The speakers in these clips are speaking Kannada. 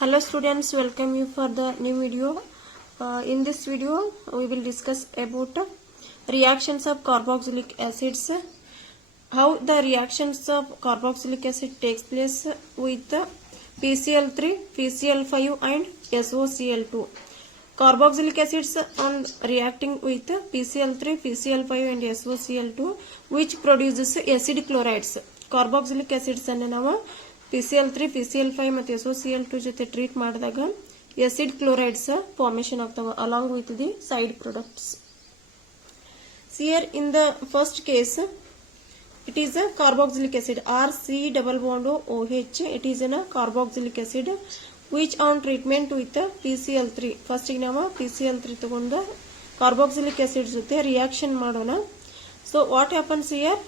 Hello students, welcome you for the new video. In this video we will discuss about reactions of carboxylic acids, how the reactions of carboxylic acid takes place with PCl3, PCl5 and SOCl2. Carboxylic acids on reacting with PCl3, PCl5 and SOCl2 which produces acid chlorides. Carboxylic acids ಅನ್ನು ನಾವು PCl3, PCl5 ಮತ್ತು SOCl2 ಜೊತೆ ಟ್ರೀಟ್ ಮಾಡಿದಾಗ acid chlorides formation ಆಗ್ತವೆ along with the side products. See here in the first case it is a carboxylic acid RC double bond OH. It is a carboxylic acid which on treatment with PCl3. First ಗೆ ನಾವು PCl3 ತಗೊಂಡು carboxylic acid ಜೊತೆ reaction ಮಾಡೋಣ. So what happens here?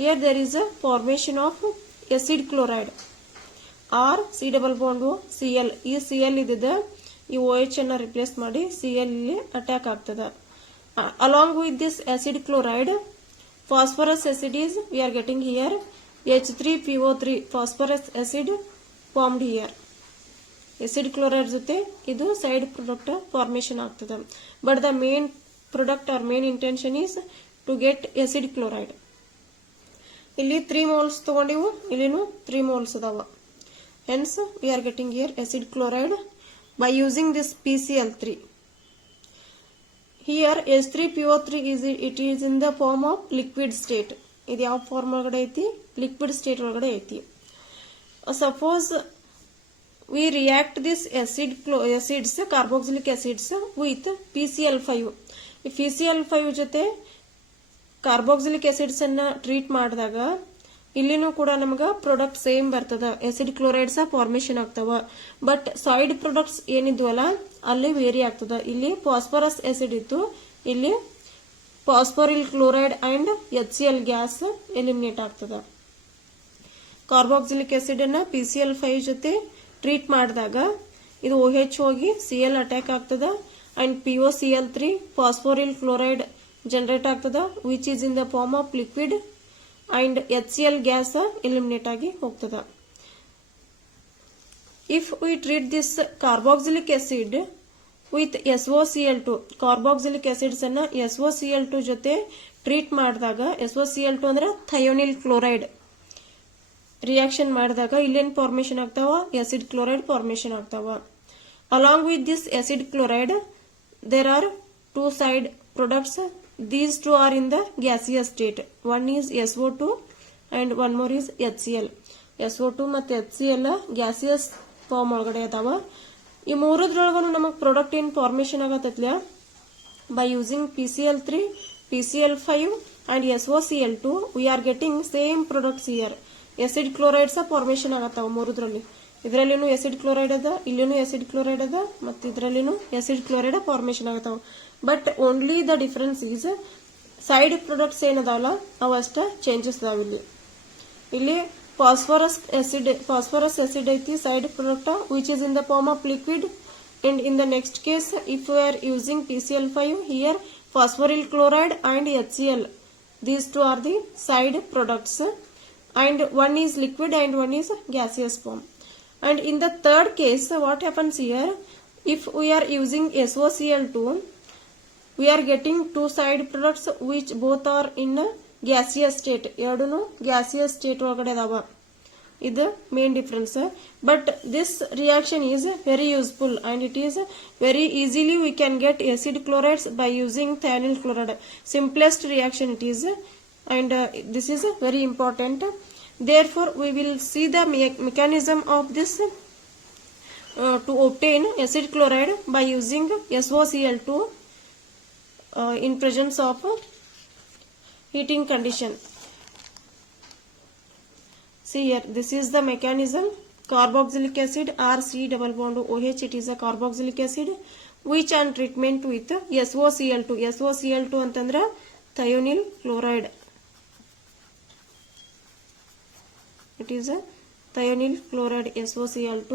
Here there is a formation of acid chloride or C double bond O Cl. ಈ Cl ಇದ್ದಿದೆ ಈ OH ಅನ್ನು ರಿಪ್ಲೇಸ್ ಮಾಡಿ Cl ಇಲ್ಲಿ ಅಟ್ಯಾಕ್ ಆಗ್ತದೆ. Along with this acid chloride, phosphorus acid is we are getting here H3PO3 phosphorus acid formed here. Acid chloride ಜೊತೆ ಇದು side product formation ಆಗ್ತದೆ. But the main product or main intention is to get acid chloride. ಇಲ್ಲಿ 3 moles ತಗೊಂಡಿವು, ಇಲ್ಲಿನೂ 3 moles ಅದಾವ. Hence we are getting here acid chloride by using this PCl3. Here H3PO3 it is in the form of liquid state. ಇದು ಯಾವ ಫಾರ್ಮ್ ಒಳಗಡೆ ಐತಿ? liquid state ಒಳಗಡೆ ಐತಿ. Suppose we react this acids carboxylic acids with PCl5. ಈ PCl5 ಜೊತೆ ಕಾರ್ಬೋಕ್ಸಿಲಿಕ್ ಆಸಿಡ್ಸ್ ಅನ್ನ ಟ್ರೀಟ್ ಮಾಡಿದಾಗ ಇಲ್ಲಿನೂ ಕೂಡ ನಮಗೆ ಪ್ರಾಡಕ್ಟ್ ಸೇಮ್ ಬರ್ತದ, ಆಸಿಡ್ ಕ್ಲೋರೈಡ್ಸ್ ಫಾರ್ಮೇಶನ್ ಆಗ್ತಾವ. ಬಟ್ ಸೈಡ್ ಪ್ರಾಡಕ್ಟ್ಸ್ ಏನಿದ್ವಲ್ಲ ಅಲ್ಲಿ ವೇರಿ ಆಗ್ತದ. ಇಲ್ಲಿ ಫಾಸ್ಫರಸ್ ಆಸಿಡ್ ಇತ್ತು, ಇಲ್ಲಿ phosphoryl chloride and HCl gas eliminate ಆಗ್ತದ. ಕಾರ್ಬೋಕ್ಸಿಲಿಕ್ ಆಸಿಡ್ ಅನ್ನ PCl5 ಜೊತೆ ಟ್ರೀಟ್ ಮಾಡಿದಾಗ ಇದು OH ಹೋಗಿ Cl ಅಟ್ಯಾಕ್ ಆಗ್ತದ and POCl3 phosphoryl chloride generate ಆಗ್ತದ which is in the form of liquid and HCl gas eliminate ಆಗಿ ಹೋಗ್ತದ. If we treat this carboxylic acid with SOCl2, carboxylic acids ಅನ್ನ SOCl2 ಜೊತೆ ಟ್ರೀಟ್ ಮಾಡಿದಾಗ SOCl2 ಅಂದ್ರೆ ಥಯೋನಿಲ್ ಕ್ಲೋರೈಡ್ ರಿಯಾಕ್ಷನ್ ಮಾಡಿದಾಗ ಇಲ್ಲೇನ್ ಫಾರ್ಮೇಶನ್ ಆಗ್ತಾವ? ಆಸಿಡ್ ಕ್ಲೋರೈಡ್ ಫಾರ್ಮೇಶನ್ ಆಗ್ತಾವ. Along with this acid chloride there are two side products. These two are in the gaseous state. One is SO2 and one more is HCl. SO2 ಮತ್ತು HCl gaseous ಫಾರ್ಮ್ ಒಳಗಡೆ ಅದಾವ. ಈ ಮೂರದ್ರೊಳಗೂ ನಮಗೆ ಪ್ರಾಡಕ್ಟ್ ಏನ್ ಫಾರ್ಮೇಶನ್ ಆಗತ್ತಲ್ಲ by using PCl3, PCl5 and SOCl2 we are getting same products here. acid chlorides formation ಆಗತ್ತಾವ ಮೂರದ್ರಲ್ಲಿ. ಇದರಲ್ಲಿನೂ ಆಸಿಡ್ ಕ್ಲೋರೈಡ್ ಅದ, ಇಲ್ಲಿನೂ ಆಸಿಡ್ ಕ್ಲೋರೈಡ್ ಅದ ಮತ್ತು ಇದರಲ್ಲಿನೂ ಆಸಿಡ್ ಕ್ಲೋರೈಡ್ ಫಾರ್ಮೇಶನ್ ಆಗತ್ತಾವ. But only the difference is side products ಏನದಾವಲ್ಲ ಅವಷ್ಟ ಚೇಂಜಸ್ ಅದಾವ. ಇಲ್ಲಿ ಫಾಸ್ಫರಸ್ ಆಸಿಡ್ ಐತಿ side product which is in the form of liquid. And in the next case if we are using PCl5 here phosphoryl chloride and HCl, these two are the side products and one is liquid and one is gaseous form. And in the third case what happens here, if we are using SOCl2 we are getting two side products which both are in gaseous state. ಎರಡೂನು gaseous state ಒಳಗಡೆ ಅದಾವ. ಇದು main difference. But this reaction is very useful and it is very easily we can get acid chlorides by using thionyl chloride. Simplest reaction it is and this is very important. Therefore we will see the mechanism of this to obtain acid chloride by using SOCl2 in presence of heating condition. See here, this is the mechanism. Carboxylic acid RC double bond OH, it is a carboxylic acid which on treatment with SOCl2. SOCl2 ಅಂತಂದ್ರೆ thionyl chloride. It is a thionyl chloride SOCl2.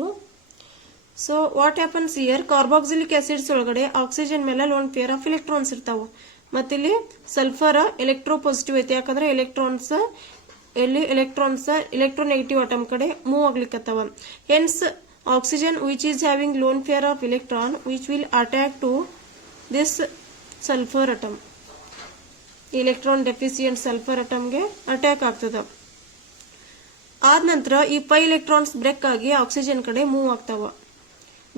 So what happens here, carboxylic acids ಒಳಗಡೆ ಆಕ್ಸಿಜನ್ ಮೇಲೆ ಒಂದು ಪೇರ್ ಆಫ್ ಎಲೆಕ್ಟ್ರಾನ್ಸ್ ಇರ್ತಾವ ಮತ್ತೆ ಇಲ್ಲಿ ಸಲ್ಫರ್ ಎಲೆಕ್ಟ್ರೋಪಾಸಿಟಿವ್ ಐತಿ. ಯಾಕಂದ್ರೆ ಎಲೆಕ್ಟ್ರಾನ್ ನೆಗೆಟಿವ್ ಅಟಮ್ ಕಡೆ ಮೂವ್ ಆಗ್ಲಿಕ್ಕತ್ತವ. Hence oxygen which is having lone pair of electron which will attack to this sulfur atom. Electron deficient sulfur atom ಗೆ ಅಟ್ಯಾಕ್ ಆಗ್ತದ. ಆದ ನಂತರ ಈ 5 electrons ಬ್ರೇಕ್ ಆಗಿ ಆಕ್ಸಿಜನ್ ಕಡೆ ಮೂವ್ ಆಗ್ತಾವ.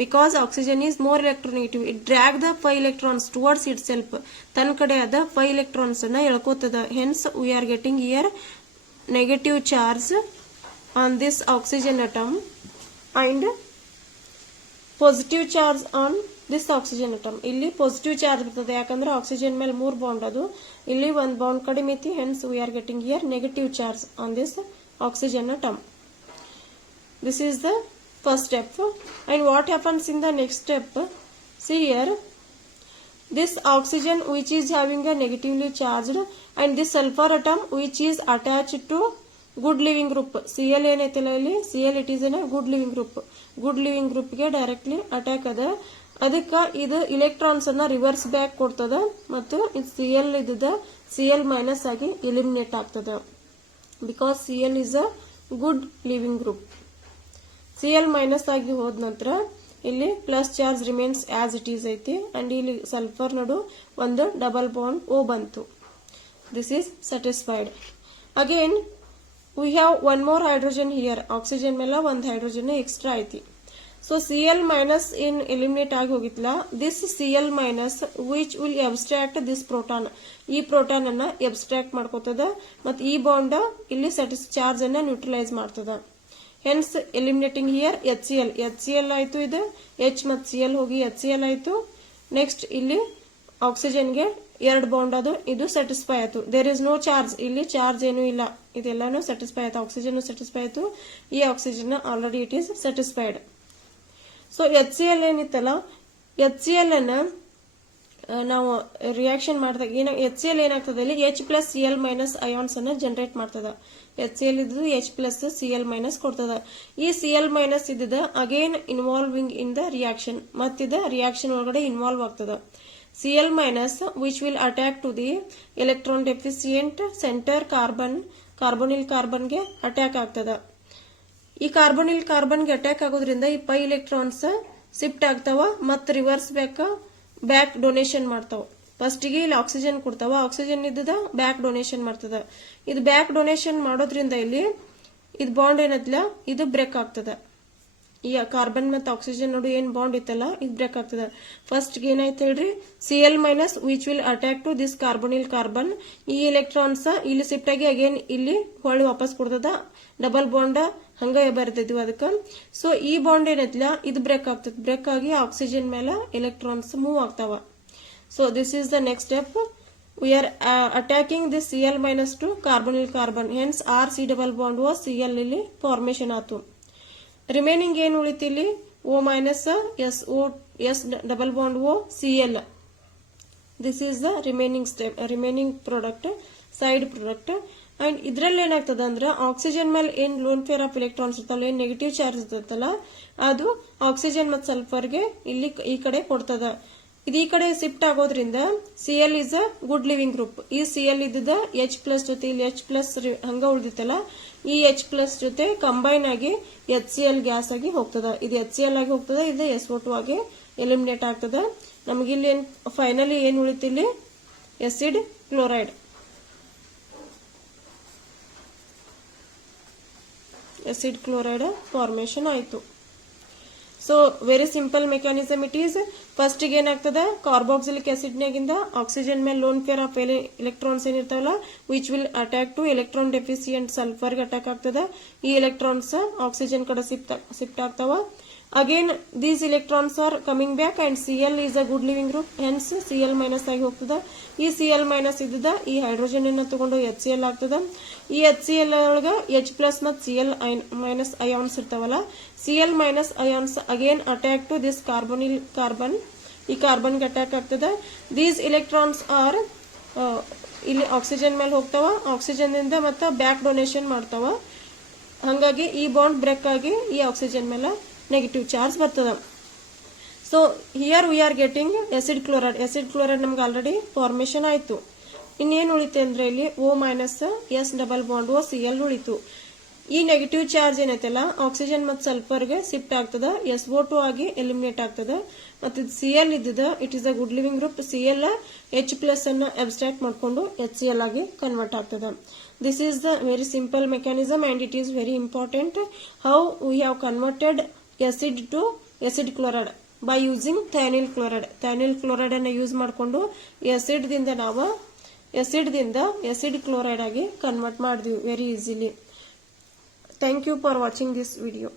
Because oxygen is more electronegative, it drag the 5 electrons towards itself. ತನ್ನ ಕಡೆ ಆದ 5 electrons ಅನ್ನ ಎಳ್ಕೋತದ. Hence we are getting here negative charge on this oxygen atom and positive charge on this oxygen atom. ಇಲ್ಲಿ ಪಾಸಿಟಿವ್ ಚಾರ್ಜ್ ಬರ್ತದೆ, ಯಾಕಂದ್ರೆ ಆಕ್ಸಿಜನ್ ಮೇಲೆ 3 ಬಾಂಡ್ ಅದು, ಇಲ್ಲಿ 1 ಬಾಂಡ್ ಕಡಿಮೆ ಐತಿ. Hence we are getting here negative charge on this oxygen atom. This is the first step. And what happens in the next step? See here, this oxygen which is having a negatively charged and this sulfur atom which is attached to good living group. Cl ಏನೈತಲ್ಲ ಇಲ್ಲಿ, Cl it is in a good living group. Good living group ಗೆ ಡೈರೆಕ್ಟ್ಲಿ ಅಟ್ಯಾಕ್ ಅದ. ಅದಕ್ಕೆ ಇದು ಇಲೆಕ್ಟ್ರಾನ್ಸ್ ಅನ್ನ ರಿವರ್ಸ್ ಬ್ಯಾಕ್ ಕೊಡ್ತದ ಮತ್ತು ಇದು Cl ಇದ್ದದ Cl ಮೈನಸ್ ಆಗಿ ಎಲಿಮಿನೇಟ್ ಆಗ್ತದ. Because Cl is a good living group. Cl minus ಆಗಿ ಹೋದ ನಂತರ ಇಲ್ಲಿ plus charge remains as it is ಐತಿ ಅಂಡ್ ಇಲ್ಲಿ ಸಲ್ಫರ್ ನಡು ಒಂದು ಡಬಲ್ ಬಾಂಡ್ O ಬಂತು. This is satisfied. Again we have one more hydrogen here. Oxygen ಮೇಲೆ ಒಂದು ಹೈಡ್ರೋಜನ್ ಎಕ್ಸ್ಟ್ರಾ ಐತಿ. ಸೊ Cl ಮೈನಸ್ ಇನ್ ಎಲಿಮಿನೇಟ್ ಆಗಿ ಹೋಗಿತ್ಲ, this Cl minus which will abstract this proton. ಈ ಪ್ರೋಟಾನ್ ಅನ್ನ ಅಬ್ಸ್ಟ್ರಾಕ್ಟ್ ಮಾಡ್ಕೋತದ ಮತ್ತು ಈ ಬಾಂಡ್ ಇಲ್ಲಿ ಚಾರ್ಜ್ ಅನ್ನ ನ್ಯೂಟ್ರಲೈಸ್ ಮಾಡ್ತದ. Hence eliminating here HCl. HCl ಆಯ್ತು, ಇದು H ಮತ್ತು Cl ಹೋಗಿ HCl ಆಯ್ತು. ನೆಕ್ಸ್ಟ್ ಇಲ್ಲಿ ಆಕ್ಸಿಜನ್ಗೆ 2 ಬಾಂಡ್ ಅದು, ಇದು ಸ್ಯಾಟಿಸ್ಫೈ ಆಯ್ತು. ದೇರ್ ಇಸ್ ನೋ ಚಾರ್ಜ್, ಇಲ್ಲಿ ಚಾರ್ಜ್ ಏನೂ ಇಲ್ಲ, ಇದೆಲ್ಲಾನು ಸ್ಯಾಟಿಸ್ಫೈ ಆಯ್ತು. ಆಕ್ಸಿಜನ್ ಸ್ಯಾಟಿಸ್ಫೈ ಆಯ್ತು, ಈ oxygen already it is satisfied. So HCl ಏನಿತ್ತಲ್ಲ, HCl ಅನ್ನ ನಾವು ರಿಯಾಕ್ಷನ್ ಮಾಡಿದಾಗ HCl ಏನಾಗ್ತದೆ, ಇಲ್ಲಿ H plus Cl minus ions ಅನ್ನ ಜನರೇಟ್ ಮಾಡ್ತದ. HCl ಇದ್ದು H ಪ್ಲಸ್ Cl ಮೈನಸ್ ಕೊಡ್ತದ. ಈ Cl ಮೈನಸ್ ಇದ್ದದ again involving in the reaction, ಮತ್ತಿದ ರಿಯಾಕ್ಷನ್ ಒಳಗಡೆ ಇನ್ವಾಲ್ವ್ ಆಗ್ತದ. Cl minus which will attack to the electron ಡೆಫಿಸಿಯೆಂಟ್ centre ಕಾರ್ಬೊನಿಲ್ ಕಾರ್ಬನ್ಗೆ attack ಆಗ್ತದ. ಈ ಕಾರ್ಬೊನಿಲ್ ಕಾರ್ಬನ್ಗೆ ಅಟ್ಯಾಕ್ ಆಗೋದ್ರಿಂದ ಈ 5 ಎಲೆಕ್ಟ್ರಾನ್ಸ್ ಶಿಫ್ಟ್ ಆಗ್ತಾವ ಮತ್ತು ರಿವರ್ಸ್ ಬ್ಯಾಕ್ ಡೊನೇಷನ್ ಮಾಡ್ತಾವ. ಫಸ್ಟಿಗೆ ಇಲ್ಲಿ ಆಕ್ಸಿಜನ್ ಕೊಡ್ತಾವ, ಆಕ್ಸಿಜನ್ ಇದ್ದದ ಬ್ಯಾಕ್ ಡೊನೇಷನ್ ಮಾಡ್ತದ. ಇದು ಬ್ಯಾಕ್ ಡೊನೇಷನ್ ಮಾಡೋದ್ರಿಂದ ಇಲ್ಲಿ ಇದು ಬಾಂಡ್ ಏನತ್ಲ ಇದು ಬ್ರೇಕ್ ಆಗ್ತದ. ಈ ಕಾರ್ಬನ್ ಮತ್ತು ಆಕ್ಸಿಜನ್ ನೋಡು ಏನ್ ಬಾಂಡ್ ಇತ್ತಲ್ಲ ಇದು ಬ್ರೇಕ್ ಆಗ್ತದ. ಫಸ್ಟ್ ಏನಾಯ್ತು ಹೇಳ್ರಿ, Cl minus which will attack to this carbonyl carbon. ಈ ಎಲೆಕ್ಟ್ರಾನ್ಸ್ ಇಲ್ಲಿ ಶಿಫ್ಟ್ ಆಗಿ ಅಗೇನ್ ಇಲ್ಲಿ ಹೊಳ್ಳಿ ವಾಪಸ್ ಕೊಡ್ತದ. ಡಬಲ್ ಬಾಂಡ್ ಹಂಗ ಬರ್ತಿದ್ವಿ ಅದಕ್ಕೆ. ಸೊ ಈ ಬಾಂಡ್ ಏನೈತ್ಲ ಇದು ಬ್ರೇಕ್ ಆಗ್ತದ. ಬ್ರೇಕ್ ಆಗಿ ಆಕ್ಸಿಜನ್ ಮೇಲೆ ಎಲೆಕ್ಟ್ರಾನ್ಸ್ ಮೂವ್ ಆಗ್ತಾವ. So this is the next step. We are attacking this Cl minus to carbonyl carbon. Hence R C double bond O Cl ಇಲ್ಲಿ ಫಾರ್ಮೇಶನ್ ಆತು. ರಿಮೈನಿಂಗ್ ಏನು ಉಳಿತಿ ಇಲ್ಲಿ O minus S double bond O Cl. This is the remaining step, remaining product, side product. And ಇದ್ರಲ್ಲಿ ಏನಾಗ್ತದ ಅಂದ್ರೆ ಆಕ್ಸಿಜನ್ ಮೇಲೆ ಏನ್ ಲೋನ್ ಪೇರ್ ಆಫ್ ಎಲೆಕ್ಟ್ರಾನ್ಸ್ ಇರ್ತಾವಲ್ಲ, ಏನ್ ನೆಗೆಟಿವ್ ಚಾರ್ಜ್ ಇರ್ತಲ್ಲ, ಅದು ಆಕ್ಸಿಜನ್ ಮತ್ತು ಸಲ್ಫರ್ಗೆ ಇಲ್ಲಿ ಈ ಕಡೆ ಕೊಡ್ತದ. ಇದು ಈ ಕಡೆ ಶಿಫ್ಟ್ ಆಗೋದ್ರಿಂದ Cl is a good living group. ಈ Cl ಇದ್ದದ H ಪ್ಲಸ್ ಜೊತೆ ಇಲ್ಲಿ H ಪ್ಲಸ್ ಹಂಗ ಉಳಿದಿತ್ತಲ್ಲ, ಈ H ಪ್ಲಸ್ ಜೊತೆ ಕಂಬೈನ್ ಆಗಿ HCl ಗ್ಯಾಸ್ ಆಗಿ ಹೋಗ್ತದ. ಇದು HCl ಆಗಿ ಹೋಗ್ತದ, ಇದು SO2 ಆಗಿ ಎಲಿಮಿನೇಟ್ ಆಗ್ತದ. ನಮಗಿಲ್ಲಿ ಫೈನಲಿ ಏನ್ ಉಳಿತಿಲ್ಲಿ acid chloride. Acid chloride formation ಆಯ್ತು. So very simple mechanism it is. First ಏನಾಗ್ತದ, ಕಾರ್ಬಾಕ್ಸಿಲಿಕ್ ಆಸಿಡ್ ನಾಗಿಂದ ಆಕ್ಸಿಜನ್ ಮೇಲೆ ಲೋನ್ ಪೇರ್ ಆಫ್ ಎಲೆಕ್ಟ್ರಾನ್ಸ್ ಏನಿರ್ತಾವಲ್ಲ which will attack to electron deficient ಸಲ್ಫರ್ಗೆ ಅಟ್ಯಾಕ್ ಆಗ್ತದ. ಈ ಎಲೆಕ್ಟ್ರಾನ್ಸ್ ಆಕ್ಸಿಜನ್ ಕಡೆ ಶಿಫ್ಟ್ ಆಗ್ತಾವ. Again these electrons are coming back and Cl is a good living group. Hence Cl minus ಆಗಿ ಹೋಗ್ತದ. ಈ Cl ಮೈನಸ್ ಇದ್ದದ ಈ ಹೈಡ್ರೋಜನ್ ಅನ್ನ ತಗೊಂಡು HCl ಆಗ್ತದ. ಈ HCl ಒಳಗ H ಪ್ಲಸ್ ಮತ್ತು Cl ಮೈನಸ್ ಅಯಾನ್ಸ್ ಇರ್ತಾವಲ್ಲ, Cl minus ions again attack to this carbonyl carbon. ಈ ಕಾರ್ಬನ್ಗೆ ಅಟ್ಯಾಕ್ ಆಗ್ತದ. ದೀಸ್ ಎಲೆಕ್ಟ್ರಾನ್ಸ್ ಆರ್ ಇಲ್ಲಿ ಆಕ್ಸಿಜನ್ ಮೇಲೆ ಹೋಗ್ತಾವ, ಆಕ್ಸಿಜನ್ ಇಂದ ಮತ್ತೆ ಬ್ಯಾಕ್ ಡೊನೇಷನ್ ಮಾಡ್ತಾವ. ಹಂಗಾಗಿ ಈ ಬಾಂಡ್ ಬ್ರೇಕ್ ಆಗಿ ಈ ಆಕ್ಸಿಜನ್ ಮೇಲೆ ನೆಗೆಟಿವ್ ಚಾರ್ಜ್ ಬರ್ತದ. So here we are getting acid chloride. Acid chloride ನಮ್ಗೆ ಆಲ್ರೆಡಿ ಫಾರ್ಮೇಶನ್ ಆಯ್ತು. ಇನ್ನೇನು ಉಳಿತು ಅಂದ್ರೆ ಇಲ್ಲಿ O minus S double bond O Cl ಉಳಿತು. ಈ ನೆಗೆಟಿವ್ ಚಾರ್ಜ್ ಏನೈತಲ್ಲ ಆಕ್ಸಿಜನ್ ಮತ್ತು ಸಲ್ಫರ್ಗೆ ಶಿಫ್ಟ್ ಆಗ್ತದ SO2 ಆಗಿ ಎಲಿಮಿನೇಟ್ ಆಗ್ತದ ಮತ್ತು Cl ಇದ್ದದ it is a good living group Cl H+ ಅನ್ನ ಅಬ್ಸ್ಟ್ರಾಕ್ಟ್ ಮಾಡ್ಕೊಂಡು HCl ಆಗಿ ಕನ್ವರ್ಟ್ ಆಗ್ತದ. This is the very simple mechanism and it is very important how we have converted acid to acid chloride by using thionyl chloride. thionyl chloride ಅನ್ನು ಯೂಸ್ ಮಾಡಿಕೊಂಡು acid ದಿಂದ acid chloride ಆಗಿ ಕನ್ವರ್ಟ್ ಮಾಡಿದ್ವಿ very easily. Thank you for watching this video.